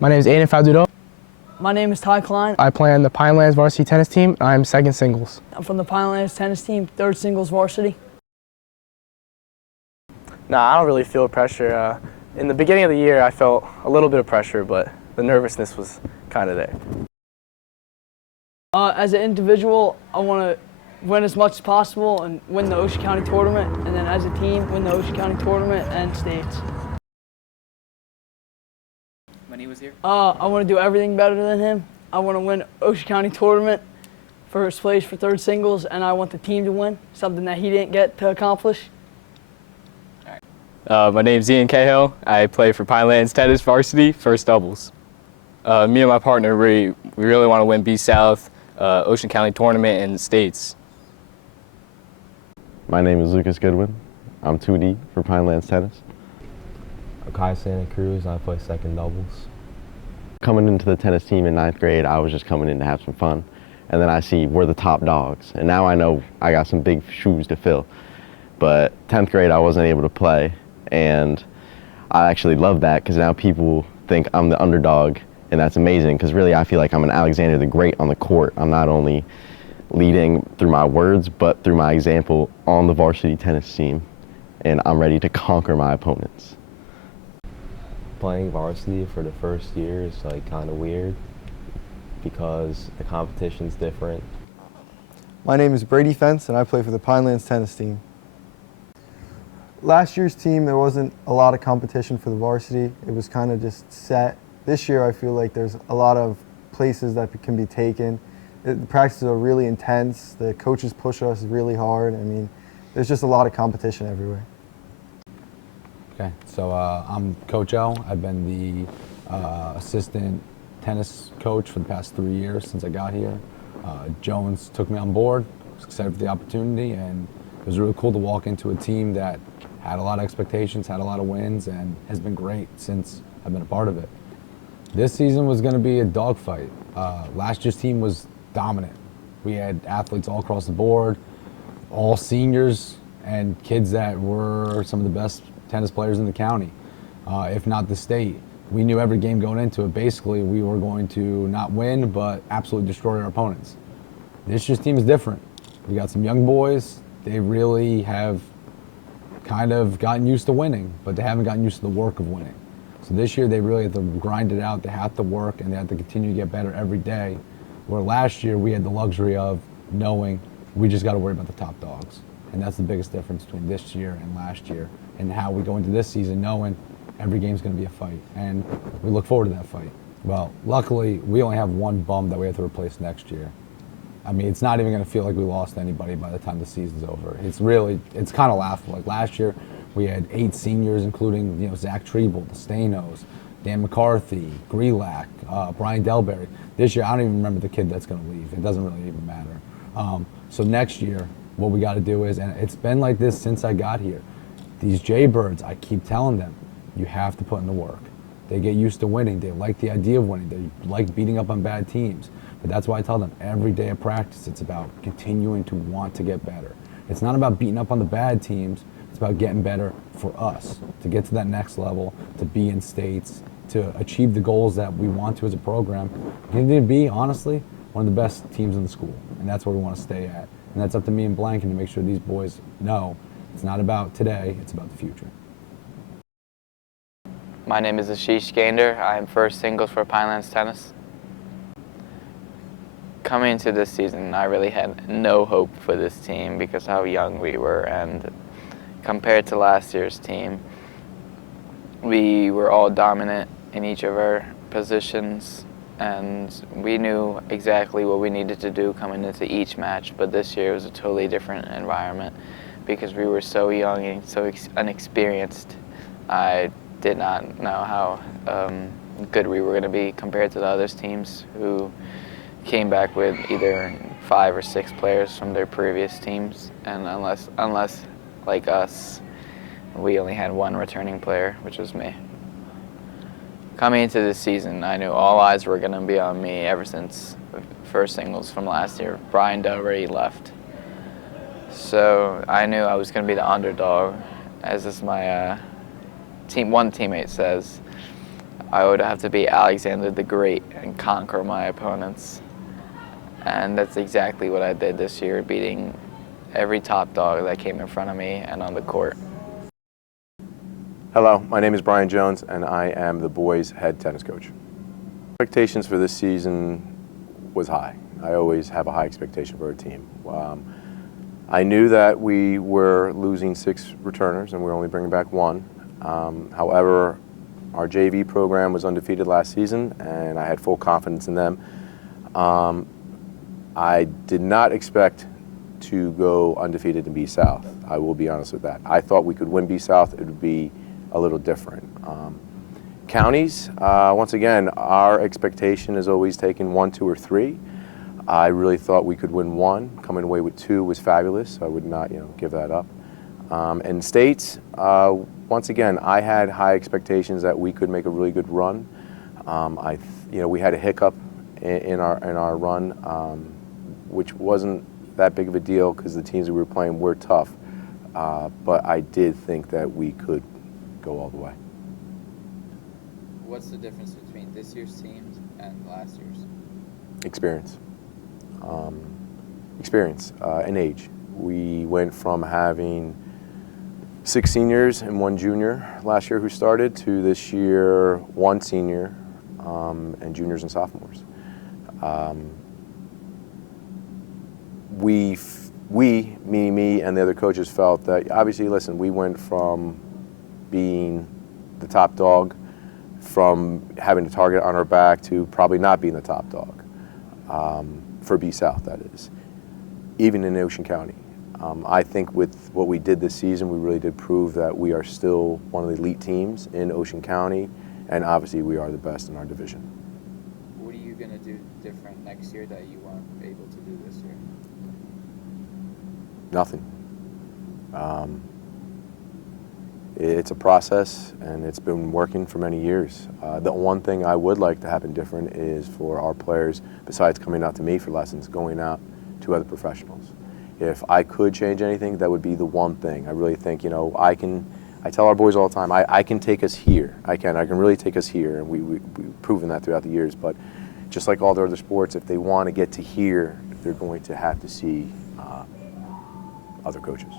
My name is Aiden Fadudo. My name is Ty Klein. I play on the Pinelands varsity tennis team. I'm second singles. I'm from the Pinelands Tennis team, third singles varsity. Nah, I don't really feel pressure. In the beginning of the year, I felt a little bit of pressure, but the nervousness was kind of there. As an individual, I want to win as much as possible and win the Ocean County tournament, and then as a team, win the Ocean County tournament and states. When he was here? I want to do everything better than him. I want to win Ocean County tournament, first place for third singles, and I want the team to win, something that he didn't get to accomplish. My name's Ian Cahill. I play for Pinelands Tennis varsity, first doubles. Me and my partner, we really want to win B-South, Ocean County tournament, and states. My name is Lucas Goodwin. I'm 2D for Pinelands Tennis. I'm Kai Santa Cruz, and I play second doubles. Coming into the tennis team in 9th grade, I was just coming in to have some fun. And then I see we're the top dogs. And now I know I got some big shoes to fill. But 10th grade, I wasn't able to play. And I actually love that because now people think I'm the underdog. And that's amazing because really I feel like I'm an Alexander the Great on the court. I'm not only leading through my words, but through my example on the varsity tennis team. And I'm ready to conquer my opponents. Playing varsity for the first year is like kind of weird because the competition's different. My name is Brady Fence and I play for the Pinelands Tennis team. Last year's team, there wasn't a lot of competition for the varsity. It was kind of just set. This year I feel like there's a lot of places that can be taken. The practices are really intense. The coaches push us really hard. I mean, there's just a lot of competition everywhere. Okay, so I'm Coach O. I've been the assistant tennis coach for the past 3 years since I got here. Jones took me on board, was excited for the opportunity, and it was really cool to walk into a team that had a lot of expectations, had a lot of wins, and has been great since I've been a part of it. This season was going to be a dogfight. Last year's team was dominant. We had athletes all across the board, all seniors, and kids that were some of the best tennis players in the county, if not the state. We knew every game going into it. Basically, we were going to not win, but absolutely destroy our opponents. This year's team is different. We got some young boys. They really have kind of gotten used to winning, but they haven't gotten used to the work of winning. So this year, they really have to grind it out. They have to work, and they have to continue to get better every day Where last year we had the luxury of knowing we just got to worry about the top dogs. And that's the biggest difference between this year and last year, and how we go into this season knowing every game's going to be a fight. And we look forward to that fight. Well, luckily, we only have one bum that we have to replace next year. I mean, it's not even going to feel like we lost anybody by the time the season's over. It's kind of laughable. Like last year, we had 8 seniors, including Zach Treble, the Stanos, Dan McCarthy, Grelak, Brian Delberry. This year, I don't even remember the kid that's going to leave. It doesn't really even matter. So next year, what we got to do is, and it's been like this since I got here, these Jaybirds, I keep telling them, you have to put in the work. They get used to winning. They like the idea of winning. They like beating up on bad teams. But that's why I tell them every day of practice, it's about continuing to want to get better. It's not about beating up on the bad teams. It's about getting better for us, to get to that next level, to be in states, to achieve the goals that we want to as a program. Continue to be, honestly, one of the best teams in the school. And that's where we want to stay at. And that's up to me and Blanken to make sure these boys know it's not about today, it's about the future. My name is Ashish Gainder. I'm first singles for Pinelands Tennis. Coming into this season, I really had no hope for this team because of how young we were, and compared to last year's team, we were all dominant in each of our positions, and we knew exactly what we needed to do coming into each match. But this year was a totally different environment because we were so young and so unexperienced. I did not know how good we were going to be compared to the other teams who came back with either 5 or 6 players from their previous teams, and unless like us, we only had 1 returning player, which was me. Coming into this season, I knew all eyes were going to be on me ever since first singles from last year. Brian already left, so I knew I was going to be the underdog, as is my one teammate says. I would have to be Alexander the Great and conquer my opponents. And that's exactly what I did this year, beating every top dog that came in front of me and on the court. Hello, my name is Brian Jones, and I am the boys' head tennis coach. Expectations for this season was high. I always have a high expectation for our team. I knew that we were losing 6 returners and we were only bringing back 1. However, our JV program was undefeated last season, and I had full confidence in them. I did not expect to go undefeated in B-South. I will be honest with that. I thought we could win B-South. It would be a little different. Counties, once again, our expectation is always taking 1, 2, or 3. I really thought we could win 1. Coming away with 2 was fabulous. I would not, give that up. And states, once again, I had high expectations that we could make a really good run. We had a hiccup in our run, which wasn't that big of a deal because the teams we were playing were tough. But I did think that we could go all the way. What's the difference between this year's teams and last year's? Experience. And age. We went from having 6 seniors and 1 junior last year who started to this year 1 senior and juniors and sophomores. Me and the other coaches felt that, obviously, listen, we went from being the top dog, from having a target on our back, to probably not being the top dog, for B-South, that is, even in Ocean County. I think with what we did this season, we really did prove that we are still one of the elite teams in Ocean County, and obviously we are the best in our division. What are you going to do different next year that you weren't able to do this year? Nothing. It's a process, and it's been working for many years. The one thing I would like to happen different is for our players, besides coming out to me for lessons, going out to other professionals. If I could change anything, that would be the one thing. I really think, I tell our boys all the time, I can take us here. I can really take us here, and we've proven that throughout the years. But just like all the other sports, if they want to get to here, they're going to have to see other coaches.